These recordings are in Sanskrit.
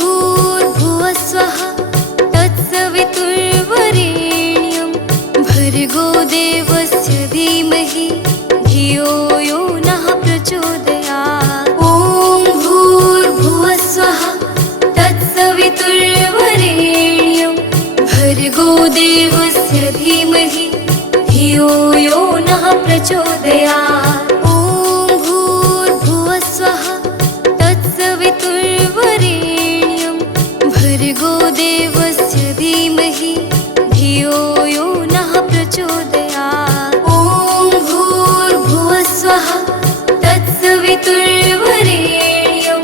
भूर्भुवस्वः तत्सवितुर्वरेण्यं भर्गो देवस्य धीमहि धियो यो नः प्रचोदयात्। ॐ भूर्भुवस्वः तत्सवितुर्वरेण्यं भर्गो देवस्य धीमहि धियो यो नः प्रचोदयात्। ॐ भूर्भुवस्वः तत्सवितुर्वरेण्यं भर्गो देवस्य धीमहि धियो यो नः प्रचोदयात्। ॐ भूर्भुवस्वः तत्सवितुर्वरेण्यं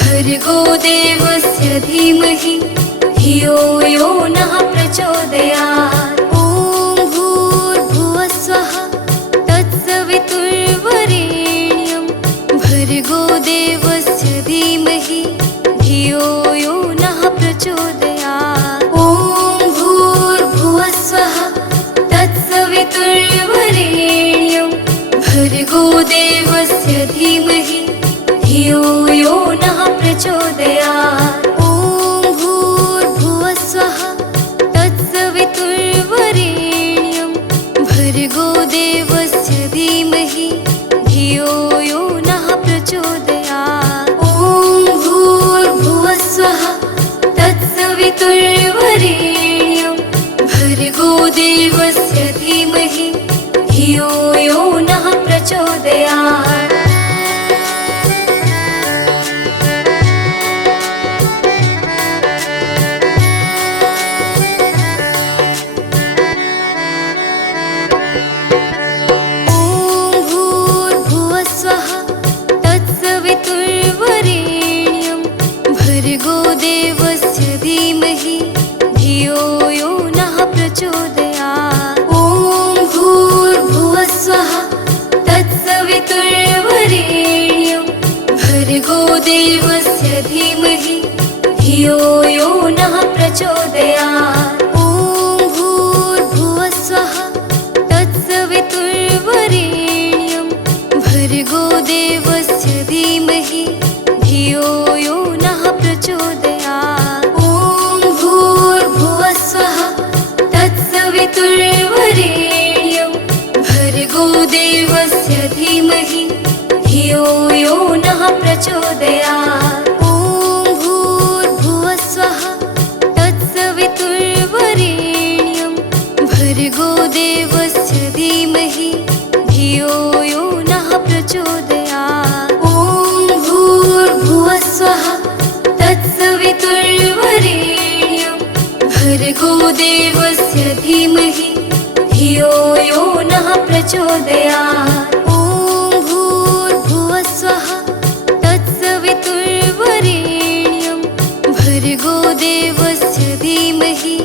भर्गो देवस्य धीमहि धियो यो नः प्रचोदयात्। ॐ भूर्भुवस्वः तत्सवितुर्वरेण्यं भर्गो देवस्य धीमहि धियो यो नः प्रचोदयात्। ॐ भूर्भुवस्वः तत्सवितुर्वरेण्यं भर्गो देवस्य धीमहि धियो यो नः प्रचोदयात्। ॐ भूर्भुवस्वः तत्सवितुर्वरेण्यं भर्गो देवस्य धीमहि धियो यो नः प्रचोदयात्। ॐ भूर्भुवस्वः तत्सवितुर्वरेण्यं भर्गो देवस्य धीमहि धियो यो नः प्रचोदयात्। भर्गो देवस्य धीमहि धियो यो नः प्रचोदयात्। ॐ भूर्भुवस्वः तत्सवितुर्वरेण्यं भर्गो देवस्य धीमहि धियो यो नः प्रचोदयात्। ॐ भूर्भुवस्वः तत्सवितुर्वरेण्यं भर्गो देवस्य धीमहि धियो यो नः प्रचोदयात्। ॐ भूर्भुवस्वः तत्सवितुर्वरेण्यं भर्गो देवस्य धीमहि धियो यो नः प्रचोदयात्। ॐ भूर्भुवस्वः तत्सवितुर्वरेण्यं भर्गो देवस्य धीमहि धियो यो नः प्रचोदयात्। ॐ भूर्भुवस्वः तत्सवितुर्वरेण्यं भर्गो देवस्य धीमहि धियो यो नः प्रचोदयात्। ॐ भूर्भुवस्वः तत्सवितुर्वरेण्यं भर्गो देवस्य धीमहि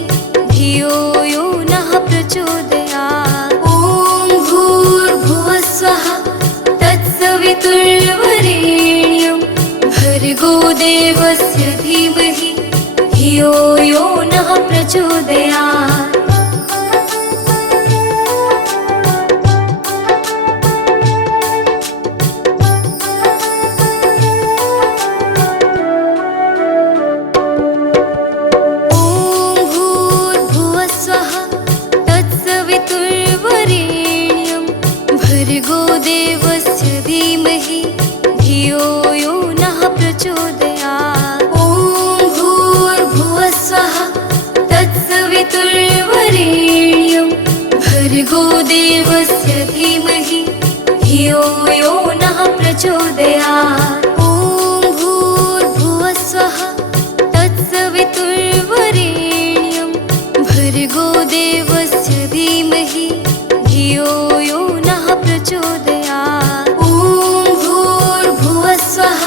धियो यो नः प्रचोदयात्। ॐ भूर्भुवस्वः तत्सवितुर्वरेण्यं भर्गो देवस्य धीमहि धियो यो नः प्रचोदयात्। ॐ भूर्भुवस्वः तत्सवितुर्वरेण्यं भर्गो देवस्य धीमहि धियो यो नः प्रचोदयात्। ॐ भूर्भुवस्वः तत्सवितुर्वरेण्यं भर्गो देवस्य धीमहि धियो यो नः प्रचोदयात्। ॐ भूर्भुवस्वः तत्सवितुर्वरेण्यं भर्गो देवस्य धीमहि धियो यो नः प्रचोदयात्। ॐ भूर्भुवस्वः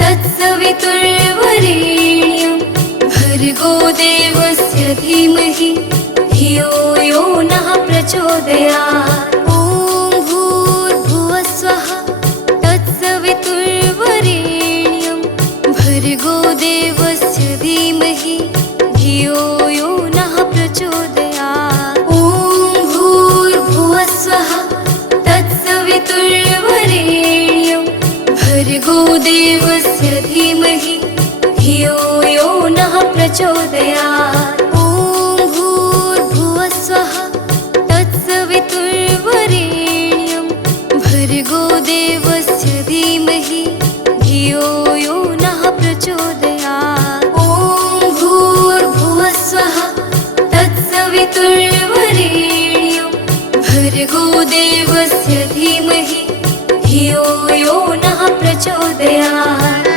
तत्सवितुर्वरेण्यं भर्गो देवस्य धीमहि धियो यो नः प्रचोदयात्। ॐ भूर्भुवस्वः तत्सवितुर्वरेण्यं भर्गो देवस्य धीमहि धियो यो नः प्रचोदयात्। ॐ भूर्भुवस्वः तत्सवितुर्वरेण्यं भर्गो देवस्य धीमहि धियो यो नः प्रचोदयात्। ॐ भूर्भुवस्वः तत्सवितुर्वरेण्यं भर्गो देवस्य धीमहि धियो यो नः प्रचोदयात्। ॐ भूर्भुवस्वः तत्सवितुर्वरेण्यं भर्गो देवस्य धीमहि धियो यो नः प्रचोदयात्।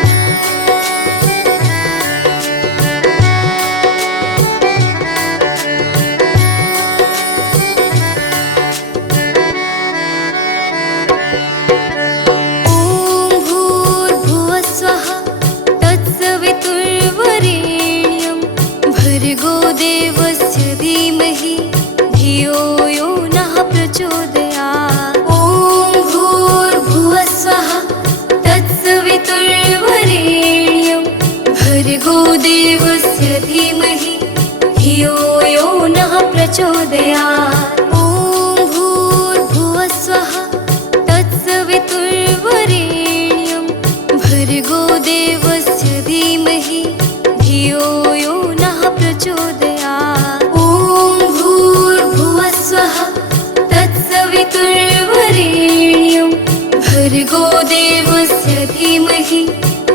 भर्गो देवस्य धीमहि धियो यो नः प्रचोदयात्। ॐ भूर्भुवस्वः तत्सवितुर्वरेण्यं भर्गो देवस्य धीमहि धियो यो नः प्रचोदयात्। ॐ भूर्भुवस्वः तत्सवितुर्वरेण्यं भर्गो देवस्य धीमहि धियो यो नः प्रचोदयात्। ॐ भूर्भुवस्वः तत्सवितुर्वरेण्यं भर्गो देवस्य धीमहि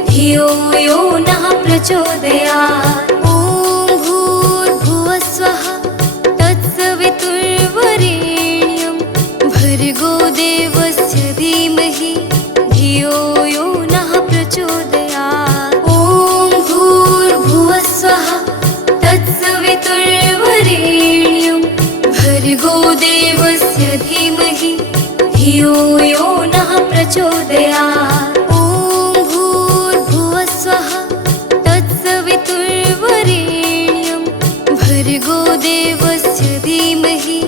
धियो यो नः प्रचोदयात्। ॐ भूर्भुवस्वः तत्सवितुर्वरेण्यं भर्गो देवस्य धीमहि धियो यो नः प्रचोदयात्। ॐ भूर्भुवस्वः तत्सवितुर्वरेण्यं भर्गो देवस्य धीमहि धियो यो नः प्रचोदयात्। ॐ भूर्भुवस्वः तत्सवितुर्वरेण्यं भर्गो देवस्य धीमहि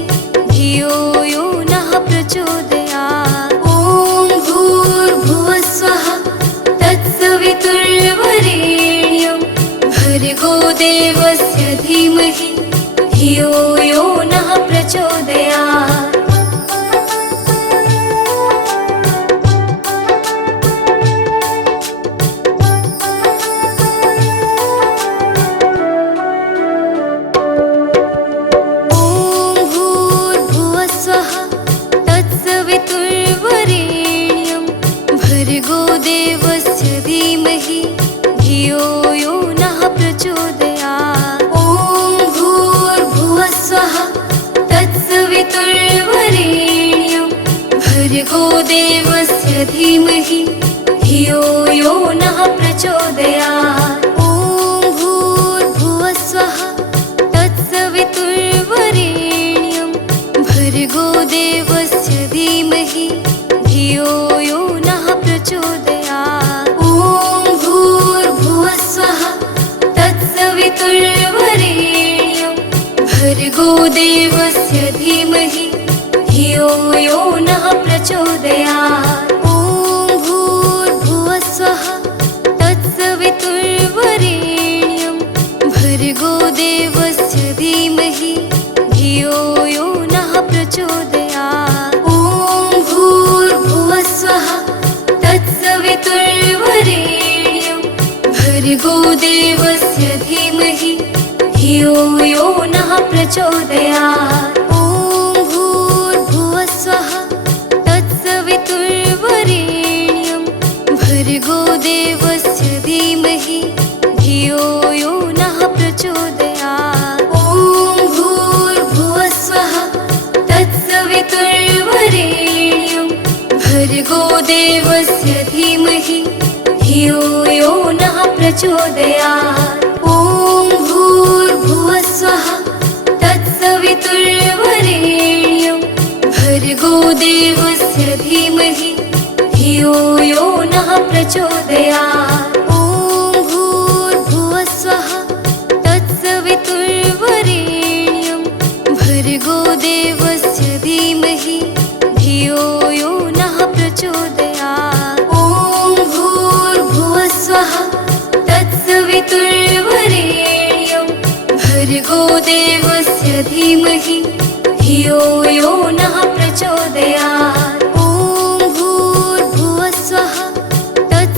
धियो यो नः प्रचोदयात्। ॐ भूर्भुवस्वः तत्सवितुर्वरेण्यं भर्गो देवस्य धीमहि धियो यो नः प्रचोदयात्। ॐ भूर्भुवस्वः तत्सवितुर्वरेण्यं भर्गो देवस्य धीमहि धियो यो नः प्रचोदयात्। ॐ भूर्भुवस्वः तत्सवितुर्वरेण्यं भर्गो देवस्य धीमहि धियो यो नः प्रचोदयात्। ॐ भूर्भुवस्वः तत्सवितुर्वरेण्यं भर्गो देवस्य धीमहि धियो यो नः प्रचोदयात्। ॐ भूर्भुवस्वः तत्सवितुर्वरेण्यं भर्गो देवस्य धीमहि धियो यो नः प्रचोदयात्। ॐ भूर्भुवस्वः तत्सवितुर्वरेण्यं भर्गो देवस्य धीमहि धियो यो नः प्रचोदयात्। ॐ भूर्भुवस्वः तत्सवितुर्वरेण्यं भर्गो देवस्य धीमहि धियो यो नः प्रचोदयात्। ॐ भूर्भुवस्वः तत्सवितुर्वरेण्यं भर्गो देवस्य धीमहि धियो यो नः प्रचोदयात्। ॐ भूर्भुवस्वः तत्सवितुर्वरेण्यं भर्गो देवस्य धीमहि धियो यो नः प्रचोदयात्। ॐ भूर्भुवस्वः तत्सवितुर्वरेण्यं भर्गो देवस्य धीमहि धियो यो नः प्रचोदयात्। ॐ भूर्भुवस्वः तत्सवितुर्वरेण्यं भर्गो देवस्य धीमहि धियो यो नः प्रचोदयात्। ॐ भूर्भुवस्वः तत्सवितुर्वरेण्यं भर्गो देवस्य धीमहि धियो यो नः प्रचोदयात्। ॐ भूर्भुवस्वः तत्सवितुर्वरेण्यं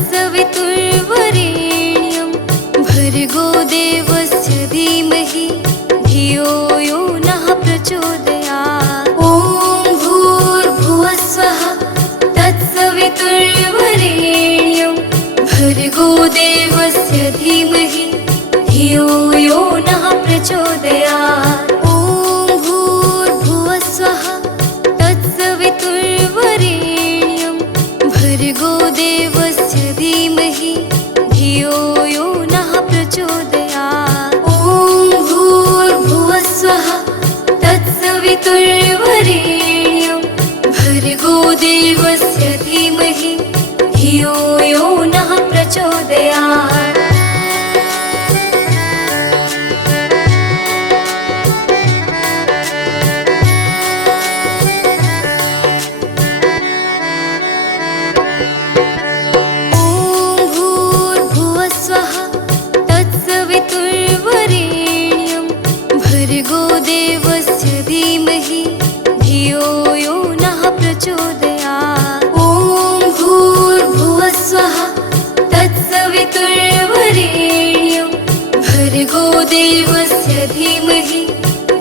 देवस्य धीमहि धियो यो नः प्रचोदयात्। ॐ भूर्भुवस्सुवः तत्सवितुर्वरेण्यं भर्गो देवस्य धीमहि धियो यो नः प्रचोदयात्। भर्गो देवस्य धीमहि धियो यो नः प्रचोदयात्। ॐ भूर्भुवस्सुवः तत्सवितुर्वरेण्यं भर्गो देवस्य धीमहि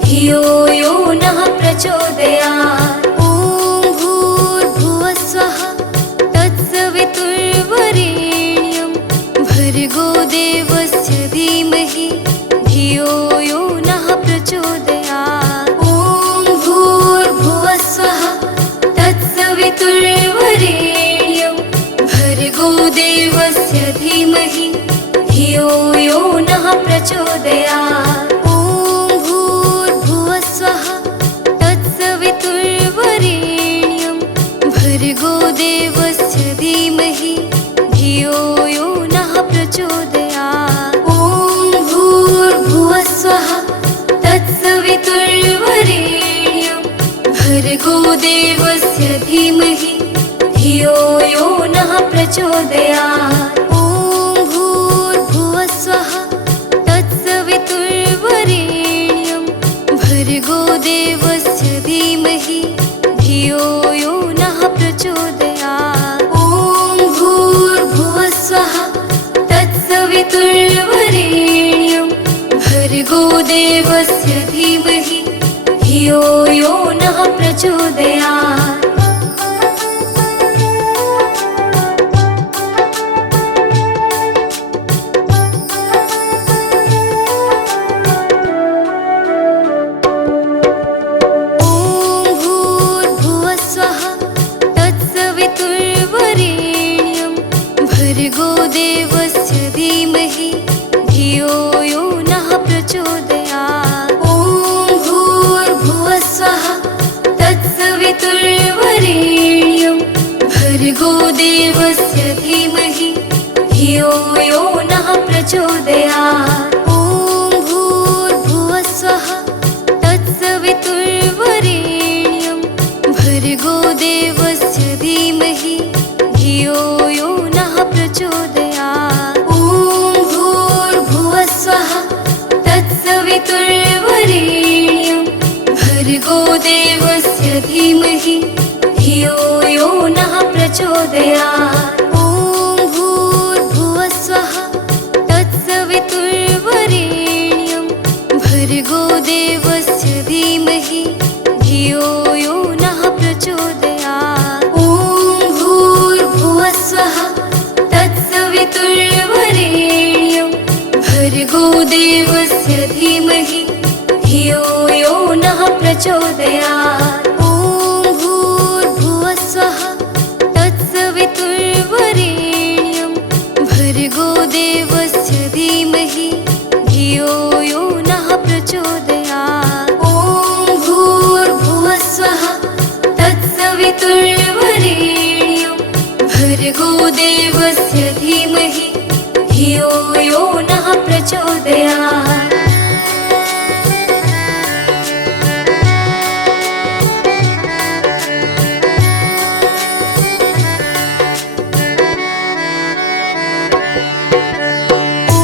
धियो यो नः प्रचोदयात्। ॐ भूर्भुवस्सुवः तत्सवितुर्वरेण्यं भर्गो देवस्य धीमहि धियो यो नः प्रचोदयात्। ॐ भूर्भुवस्सुवः तत्सवितुर्वरेण्यं भर्गो देवस्य धीमहि धियो यो नः प्रचोदयात्। ॐ भूर्भुवस्सुवः तत्सवितुर्वरेण्यं भर्गो देवस्य धीमहि धियो यो नः प्रचोदयात्। ॐ भूर्भुवस्सुवः तत्सवितुर्वरेण्यं भर्गो देवस्य धीमहि धियो यो नः प्रचोदयात्। ॐ भूर्भुवस्सुवः तत्सवितुर्वरेण्यं भर्गो देवस्य धीमहि धियो यो नः प्रचोदयात्। ॐ भूर्भुवस्सुवः तत्सवितुर्वरेण्यं भर्गो देवस्य धीमहि धियो यो नः प्रचोदयात्। ॐ भूर्भुवस्सुवः तत्सवितुर्वरेण्यं भर्गो देवस्य धीमहि धियो यो नः प्रचोदयात्। ॐ भूर्भुवस्सुवः तत्सवितुर्वरेण्यं भर्गो देवस्य धीमहि धियो यो नः प्रचोदयात्। ॐ भूर्भुवस्सुवः तत्सवितुर्वरेण्यं भर्गो देवस्य धीमहि धियो यो नः प्रचोदयात्। ॐ भूर्भुवस्सुवः तत्सवितुर्वरेण्यं भर्गो देवस्य धीमहि धियो यो नः प्रचोदयात्। ॐ भूर्भुवस्सुवः तत्सवितुर्वरेण्यं भर्गो देवस्य धीमहि धियो यो नः प्रचोदयात्। ॐ भूर्भुवस्सुवः तत्सवितुर्वरेण्यं भर्गो देवस्य धीमहि धियो यो नः प्रचोदयात्। ॐ भूर्भुवस्सुवः तत्सवितुर्वरेण्यं भर्गो देवस्य धीमहि धियो यो नः प्रचोदयात्। ॐ भूर्भुवस्सुवः तत्सवितुर्वरेण्यं भर्गो देवस्य धीमहि धियो यो नः प्रचोदयात्। ॐ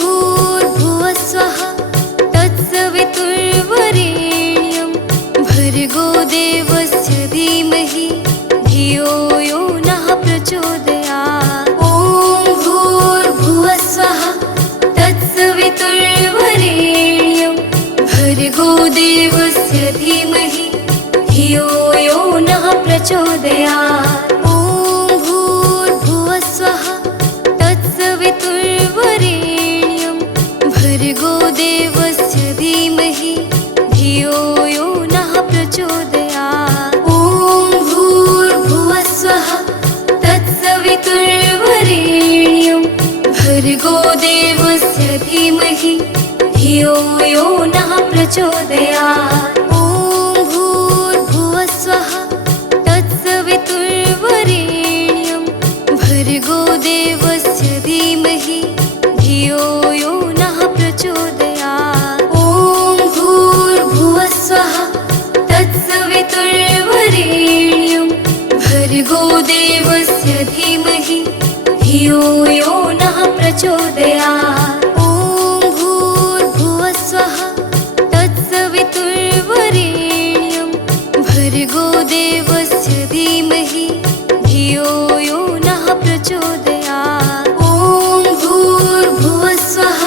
भूर्भुवस्सुवः तत्सवितुर्वरेण्यं भर्गो देवस्य धीमहि धियो यो नः प्रचोदयात्। ॐ भूर्भुवस्सुवः तत्सवितुर्वरेण्यं भर्गो देवस्य धीमहि धियो यो नः प्रचोदयात्। ॐ भूर्भुवस्सुवः तत्सवितुर्वरेण्यं भर्गो देवस्य धीमहि धियो यो नः प्रचोदयात्। ॐ भूर्भुवस्सुवः तत्सवितुर्वरेण्यं भर्गो देवस्य धीमहि धियो यो नः प्रचोदयात्। ॐ भूर्भुवस्वः तत्सवितुर्वरेण्यं भर्गो देवस्य धीमहि धियो यो नः प्रचोदयात्। ॐ भूर्भुवस्वः तत्सवितुर्वरेण्यं भर्गो देवस्य धीमहि धियो यो नः प्रचोदयात्। ॐ भूर्भुवस्वः तत्सवितुर्वरेण्यं भर्गो देवस्य धीमहि धियो यो नः प्रचोदयात्। ॐ भूर्भुवस्वः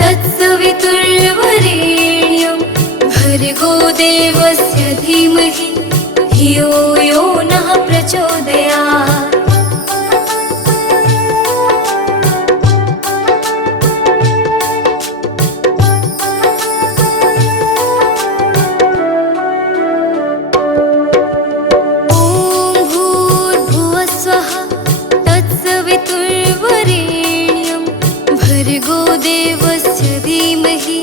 तत्सवितुर्वरेण्यं भर्गो देवस्य धीमहि धियो यो नः प्रचोदयात्। भर्गो देवस्य धीमहि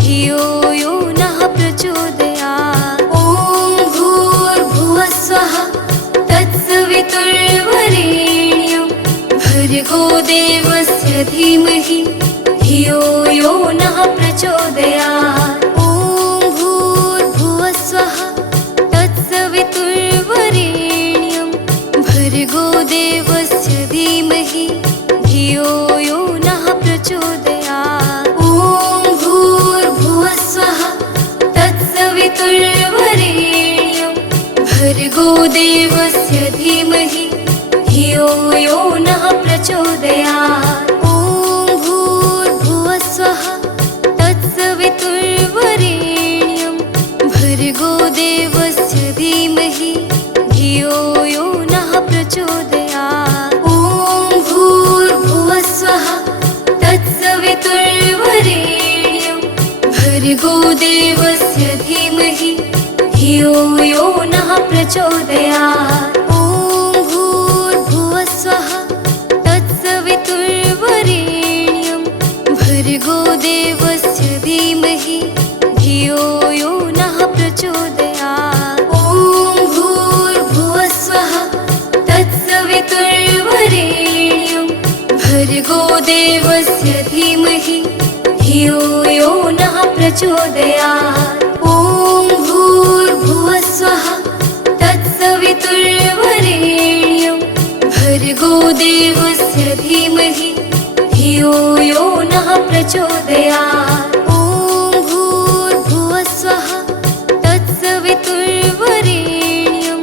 धियो यो नः प्रचोदयात्। ॐ भूर्भुवस्वः तत्सवितुर्वरेण्यं भर्गो देवस्य धीमहि धियो यो नः प्रचोदयात्। ॐ भूर्भुवस्वः तत्सवितुर्वरेण्यं भर्गो देवस्य धीमहि धियो यो नः प्रचोदयात्। ॐ भूर्भुवस्वः तत्सवितुर्वरेण्यं भर्गो देवस्य धीमहि धियो यो नः प्रचोदयात्। ॐ भूर्भुवस्वः तत्सवितुर्वरेण्यं भर्गो देवस्य धीमहि धियो यो नः प्रचोदयात्। ॐ भूर्भुवस्वः तत्सवितुर्वरेण्यं भर्गो देवस्य धीमहि धियो यो नः प्रचोदयात्। ॐ भूर्भुवस्वः तत्सवितुर्वरेण्यं भर्गो देवस्य धीमहि धियो यो नः प्रचोदयात्। ॐ भूर्भुवस्वः तत्सवितुर्वरेण्यं भर्गो देवस्य धीमहि धियो यो नः प्रचोदयात्। ॐ भूर्भुवस्वः तत्सवितुर्वरेण्यं भर्गो देवस्य धीमहि धियो यो नः प्रचोदयात्। ॐ भूर्भुवस्वः तत्सवितुर्वरेण्यं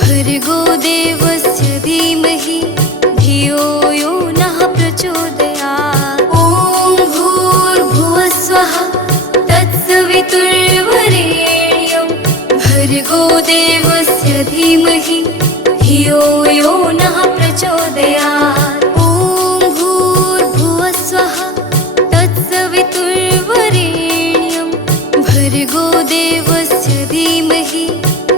भर्गो देवस्य धीमहि धियो यो नः प्रचोदयात्। ॐ भूर्भुवस्वः तत्सवितुर्वरेण्यं भर्गो देवस्य धीमहि धियो यो नः प्रचोदयात्। ॐ भूर्भुवस्वः तत्सवितुर्वरेण्यं भर्गो देवस्य धीमहि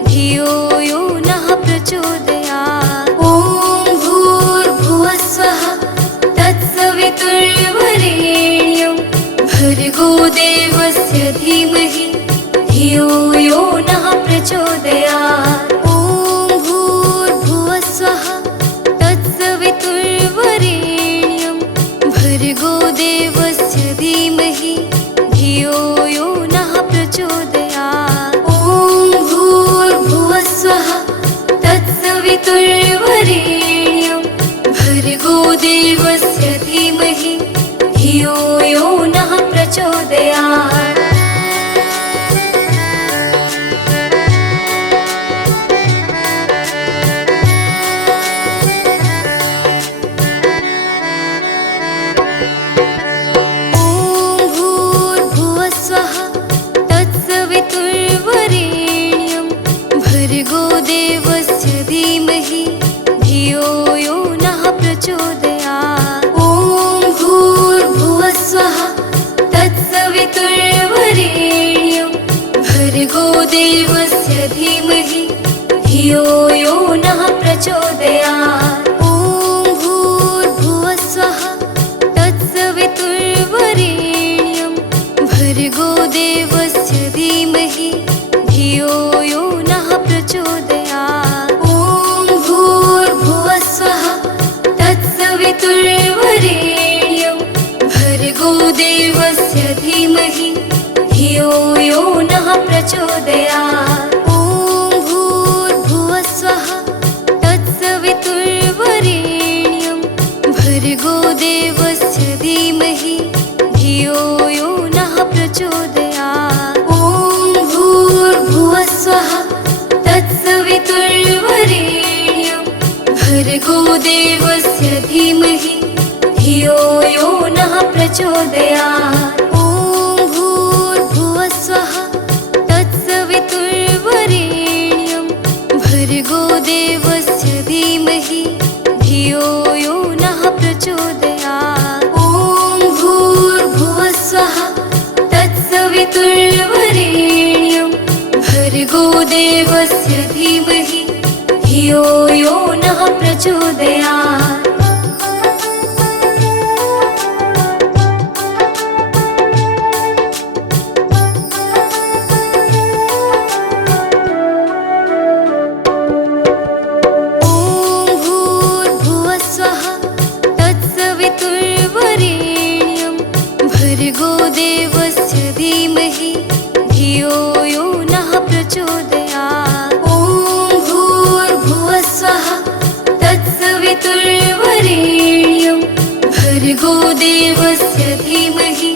धियो यो नः प्रचोदयात्। ॐ भूर्भुवस्वः तत्सवितुर्वरेण्यं भर्गो देवस्य धीमहि धियो यो नः प्रचोदयात्। ॐ भूर्भुवस्वः तत्सवितुर्वरेण्यं भर्गो देवस्य धीमहि धियो यो नः प्रचोदयात्। ॐ भूर्भुवस्वः तत्सवितुर्वरेण्यं भर्गो देवस्य धीमहि धियो यो नः प्रचोदयात्। भर्गो देवस्य धीमहि धियो यो नः प्रचोदयात्। ॐ भूर्भुवस्वः तत्सवितुर्वरेण्यं भर्गो देवस्य धीमहि धियो यो नः प्रचोदयात्। ॐ भूर्भुवस्वः तत्सवितुर्वरेण्यं वरेण्यं भर्गो देवस्य धीमहि धियो यो नः प्रचोदयात्। ॐ भूर्भुवः स्वः तत्सवितुर्वरेण्यं भर्गो देवस्य धीमहि धियो यो नः प्रचोदयात्। ॐ भूर्भुवः स्वः तत्सवितुर्वरेण्यं भर्गो देवस्य धीमहि धियो यो नः प्रचोदयात्। ॐ भूर्भुवः स्वः तत्सवितुर्वरेण्यं भर्गो देवस्य धीमहि धियो यो नः प्रचोदयात्। ॐ भूर्भुवः स्वः तत्सवितुर्वरेण्यं भर्गो देवस्य धीमहि धियो यो नः प्रचोदयात्। भर्गो देवस्य धीमहि धियो यो नः प्रचोदयात्। ॐ भूर्भुवः स्वः तत्सवितुर्वरेण्यं भर्गो देवस्य धीमहि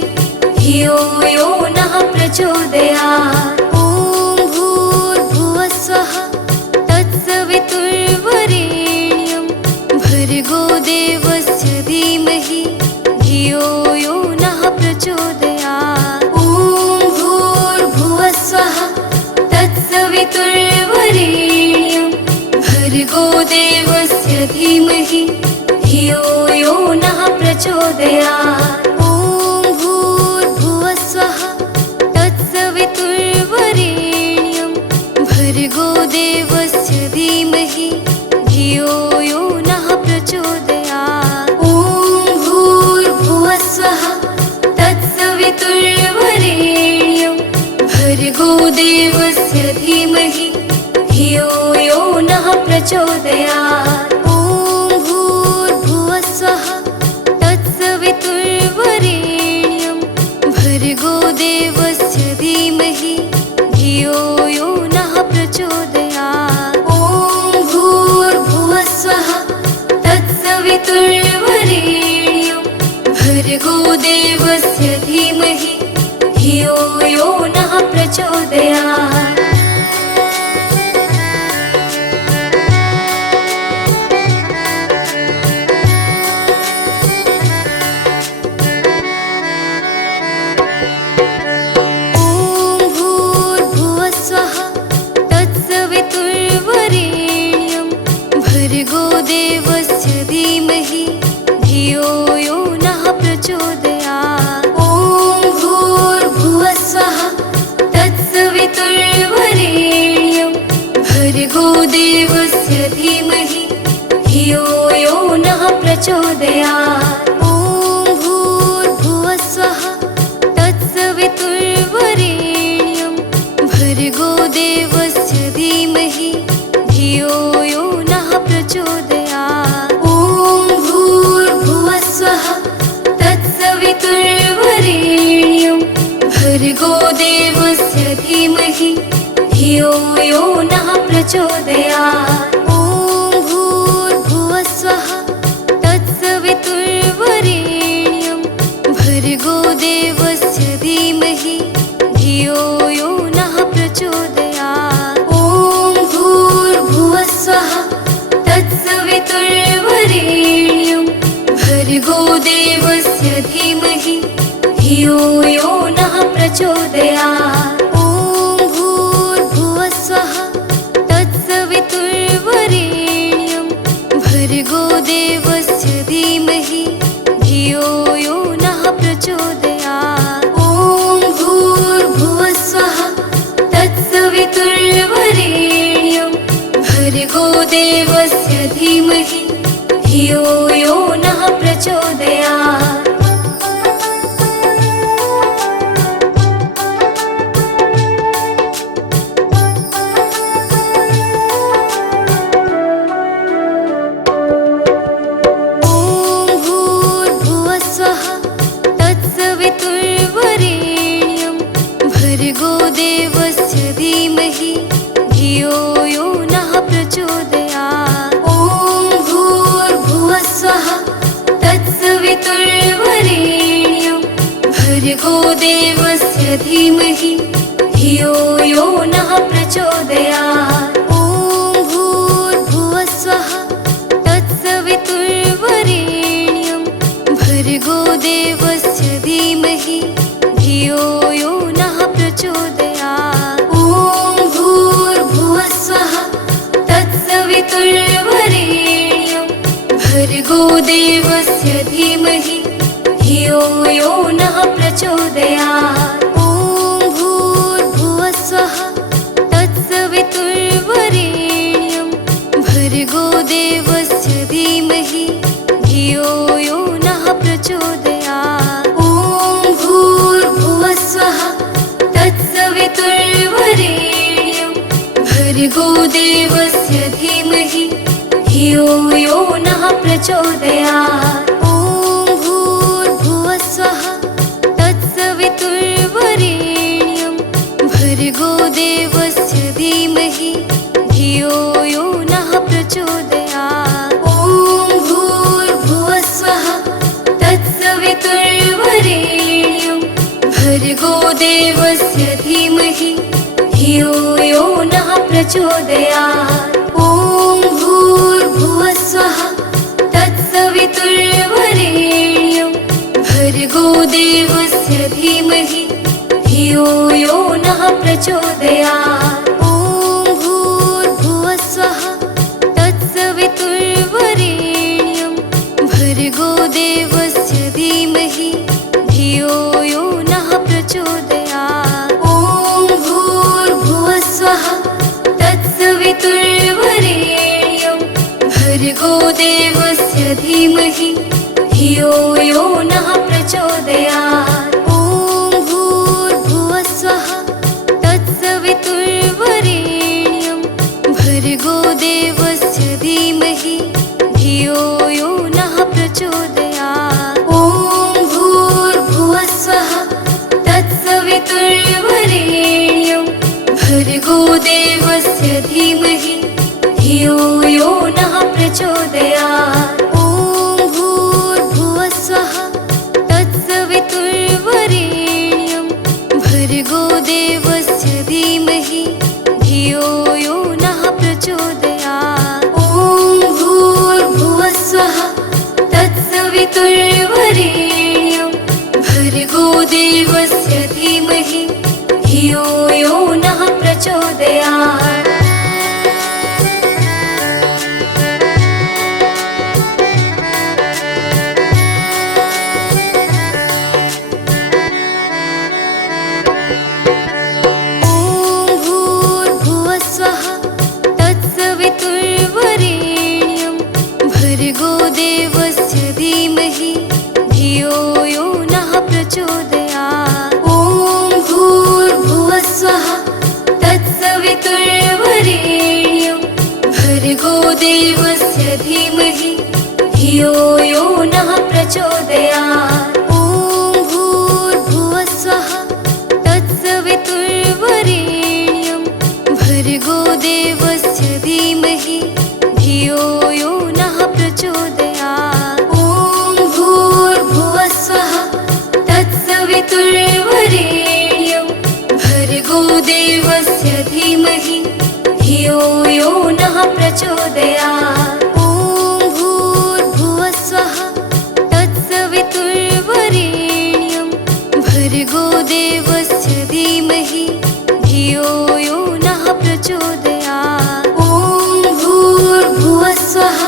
धियो यो नः प्रचोदयात्। ॐ भूर्भुवः स्वः तत्सवितुर्वरेण्यं भर्गो देवस्य धीमहि धियो यो नः प्रचोदयात्। ॐ भूर्भुवः स्वः तत्सवितुर्वरेण्यं भर्गो देवस्य धीमहि धियो यो नः प्रचोदयात्। ॐ भूर्भुवः स्वः तत्सवितुर्वरेण्यं भर्गो देवस्य धीमहि धियो यो नः प्रचोदयात्। ॐ भूर्भुवः स्वः तत्सवितुर्वरेण्यं भर्गो देवस्य धीमहि धियो यो नः प्रचोदयात्। ॐ भूर्भुवः स्वः तत्सवितुर्वरेण्यं भर्गो देवस्य धीमहि धियो यो नः प्रचोदयात्। ॐ भूर्भुवः स्वः तत्सवितुर्वरेण्यं भर्गो देवस्य धीमहि धियो यो नः प्रचोदयात्। ॐ भूर्भुवः स्वः तत्सवितुर्वरेण्यं भर्गो देवस्य धीमहि धियो यो नः प्रचोदयात्। ॐ भूर्भुवः स्वः तत्सवितुर्वरेण्यं भर्गो देवस्य धीमहि धियो यो नः प्रचोदयात्। ॐ भूर्भुवः स्वः तत्सवितुर्वरेण्यं भर्गो देवस्य धीमहि धियो यो नः प्रचोदयात्। ॐ भूर्भुवः स्वः तत्सवितुर्वरेण्यं भर्गो देवस्य धीमहि धियो यो नः प्रचोदयात्। ॐ भूर्भुवः स्वः तत्सवितुर्वरेण्यं भर्गो देवस्य धीमहि धियो यो नः प्रचोदयात्। ॐ भूर्भुवः स्वः तत्सवितुर्वरेण्यं भर्गो देवस्य धीमहि धियो यो नः प्रचोदयात्। ॐ भूर्भुवः स्वः तत्सवितुर्वरेण्यं भर्गो देवस्य धीमहि धियो यो नः प्रचोदयात्। ॐ भूर्भुवः स्वः तत्सवितुर्वरेण्यं भर्गो देवस्य धीमहि धियो यो नः प्रचोदयात्। ॐ तत्सवितुर्वरेण्यं भर्गो देवस्य धीमहि धियो यो नः प्रचोदयात्। ॐ भूर्भुवस्वः तत्सवितुर्वरेण्यं भर्गो देवस्य धीमहि धियो यो नः प्रचोदयात्। ॐ भूर्भुवस्वः तत्सवितुर्वरेण्यं भर्गो देवस्य धीमहि धियो यो नः प्रचोदयात्। ॐ भूर्भुवस्वः तत्सवितुर्वरेण्यं भर्गो देवस्य धीमहि धियो यो नः प्रचोदयात्। ॐ भूर्भुवस्वः तत्सवितुर्वरेण्यं भर्गो देवस्य धीमहि धियो यो नः प्रचोदयात्। ॐ भूर्भुवस्वः तत्सवितुर्वरेण्यं भर्गो देवस्य धीमहि धियो यो नः प्रचोदयात्। ॐ भूर्भुवस्वः तत्सवितुर्वरेण्यं भर्गो देवस्य धीमहि धियो यो नः प्रचोदयात्। ॐ भूर्भुवस्वः तत्सवितुर्वरेण्यं भर्गो देवस्य धीमहि धियो यो नः प्रचोदयात्। ॐ भूर्भुवस्वः तत्सवितुर्वरेण्यं भर्गो देवस्य धीमहि धियो यो नः प्रचोदयात्। ॐ भूर्भुवस्वः तत्सवितुर्वरेण्यं भर्गो देवस्य धीमहि धियो यो नः प्रचोदयात्। ॐ भूर्भुवस्वः तत्सवितुर्वरेण्यं भर्गो देवस्य धीमहि धियो यो नः प्रचोदयात्। ॐ भूर्भुवस्वः तत्सवितुर्वरेण्यं भर्गो देवस्य धीमहि धियो यो नः प्रचोदयात्। ॐ भूर्भुवस्वः तत्सवितुर्वरेण्यं भर्गो देवस्य धीमहि धियो यो नः प्रचोदयात्। ॐ भूर्भुवस्वः तत्सवितुर्वरेण्यं भर्गो देवस्य धीमहि धियो यो नः प्रचोदयात्। भर्गो देवस्य धीमहि धियो यो नः प्रचोदयात्। ॐ भूर्भुवस्वः तत्सवितुर्वरेण्यं भर्गो देवस्य धीमहि धियो यो नः प्रचोदयात्। ॐ भूर्भुवस्वः तत्सवितुर्वरेण्यं भर्गो देवस्य धीमहि धियो यो नः प्रचोदयात्। ॐ भूर्भुवस्वः तत्सवितुर्वरेण्यं भर्गो देवस्य धीमहि धियो यो नः प्रचोदयात्। ॐ भूर्भुवस्वः तत्सवितुर्वरेण्यं भर्गो देवस्य धीमहि धियो यो नः प्रचोदयात्। ॐ भूर्भुवस्वः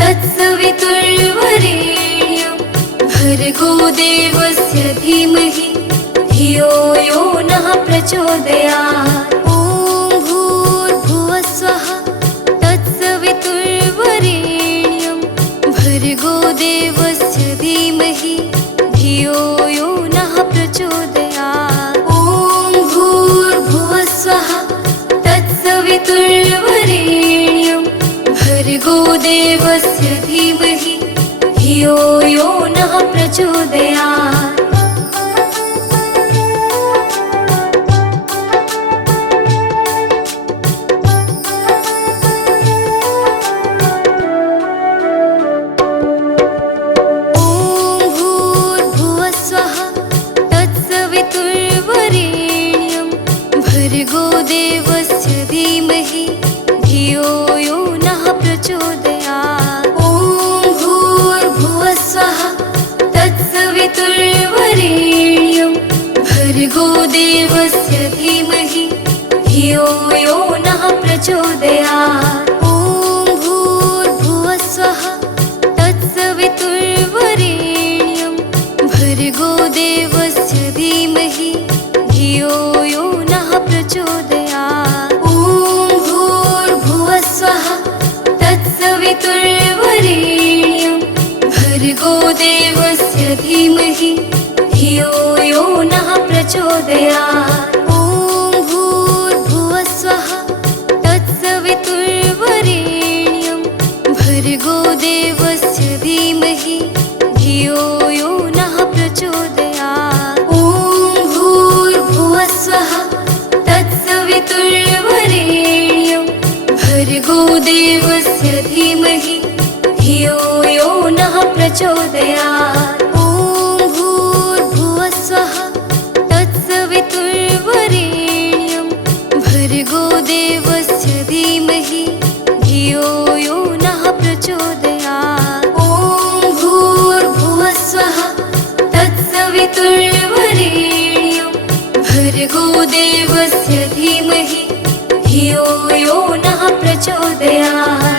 तत्सवितुर्वरेण्यं भर्गो देवस्य धीमहि धियो यो नः प्रचोदयात्। ॐ भूर्भुवस्वः तत्सवितुर्वरेण्यं भर्गो देवस्य धीमहि धियो यो नः प्रचोदयात्। ॐ भूर्भुवस्वः तत्सवितुर्वरेण्यं भर्गो देवस्य धीमहि धियो यो नः प्रचोदयात्। ॐ धियो यो नः प्रचोदयात्। ॐ भूर्भुवः स्वः तत्सवितुर्वरेण्यं भर्गो देवस्य धीमहि धियो यो नः प्रचोदयात्। ॐ भूर्भुवः स्वः तत्सवितुर्वरेण्यं भर्गो देवस्य धीमहि धियो यो नः प्रचोदयात्। ॐ भूर्भुवः स्वः तत्सवितुर्वरेण्यं भर्गो देवस्य धीमहि धियो यो नः प्रचोदयात्। ॐ भूर्भुवः स्वः तत्सवितुर्वरेण्यं भर्गो देवस्य धीमहि धियो यो नः प्रचोदयात्। ॐ भूर्भुवः स्वः तत्सवितुर्वरेण्यं भर्गो देवस्य धीमहि धियो यो नः प्रचोदयात्। ॐ भूर्भुवः स्वः तत्सवितुर्वरेण्यं भर्गो देवस्य धीमहि धियो यो नः प्रचोदयात्।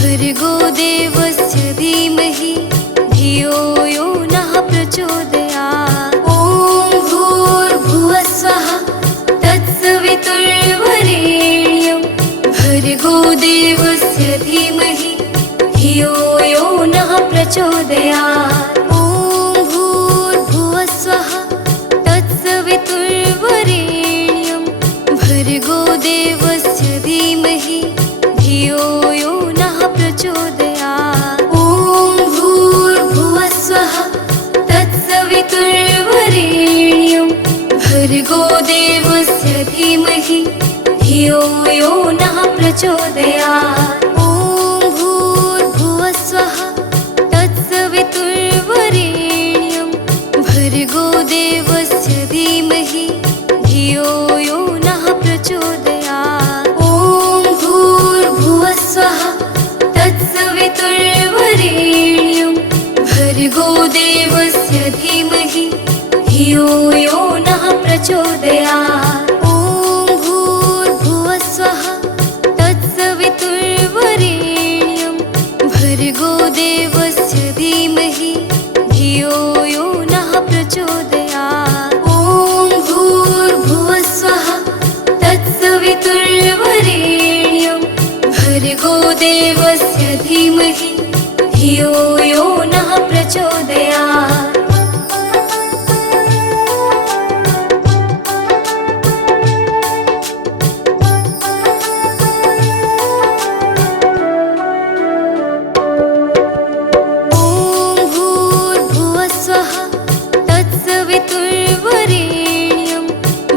भर्गो देवस्य धीमहि धियो यो नः प्रचोदयात्। ॐ भूर्भुवः स्वः तत्सवितुर्वरेण्यं भर्गो देवस्य धीमहि धियो यो नः प्रचोदयात्। ॐ भूर्भुवः स्वः तत्सवितुर्वरेण्यं भर्गो देवस्य धीमहि धियो यो नः प्रचोदयात्। ॐ भूर्भुवः स्वः तत्सवितुर्वरेण्यं भर्गो देवस्य धीमहि धियो यो नः प्रचोदयात्। ॐ भूर्भुवः स्वः तत्सवितुर्वरेण्यं भर्गो देवस्य धीमहि धियो यो नः प्रचोदयात्। ॐ भूर्भुवः स्वः तत्सवितुर्वरेण्यं भर्गो देवस्य धीमहि धियो यो नः प्रचोदयात्। ॐ भूर्भुवः स्वः तत्सवितुर्वरेण्यं भर्गो देवस्य धीमहि धियो यो नः प्रचोदयात्। ॐ भूर्भुवः स्वः तत्सवितुर्वरेण्यं भर्गो देवस्य धीमहि धियो यो नः प्रचोदयात्। ॐ भूर्भुवः स्वः तत्सवितुर्वरेण्यं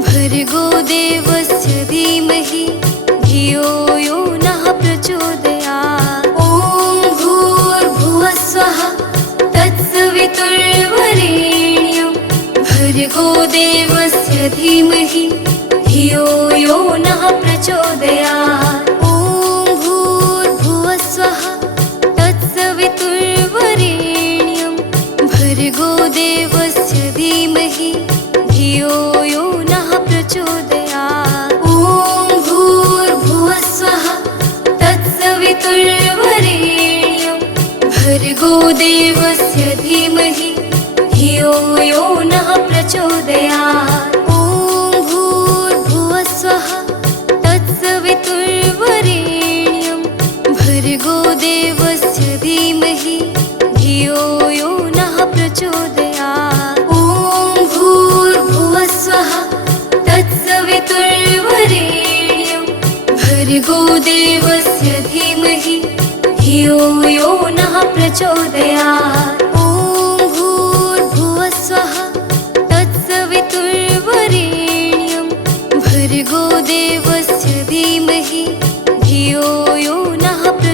भर्गो देवस्य धीमहि धियो यो नः प्रचोदयात्। ॐ भूर्भुवः स्वः तत्सवितुर्वरेण्यं भर्गो देवस्य धीमहि धियो यो नः प्रचोदयात्। ॐ भूर्भुवः स्वः तत्सवितुर्वरेण्यं भर्गो देवस्य धीमहि धियो यो नः प्रचोदयात्। ॐ भूर्भुवः स्वः तत्सवितुर्वरेण्यं भर्गो देवस्य धीमहि धियो यो नः प्रचोदयात्। ॐ भूर्भुवः स्वः तत्सवितुर्वरेण्यं भर्गो देवस्य धीमहि धियो यो नः प्रचोदयात्। ॐ भूर्भुवः स्वः तत्सवितुर्वरेण्यं भर्गो देवस्य धीमहि धियो यो नः प्रचोदयात्। ॐ भूर्भुवः स्वः तत्सवितुर्वरेण्यं भर्गो देव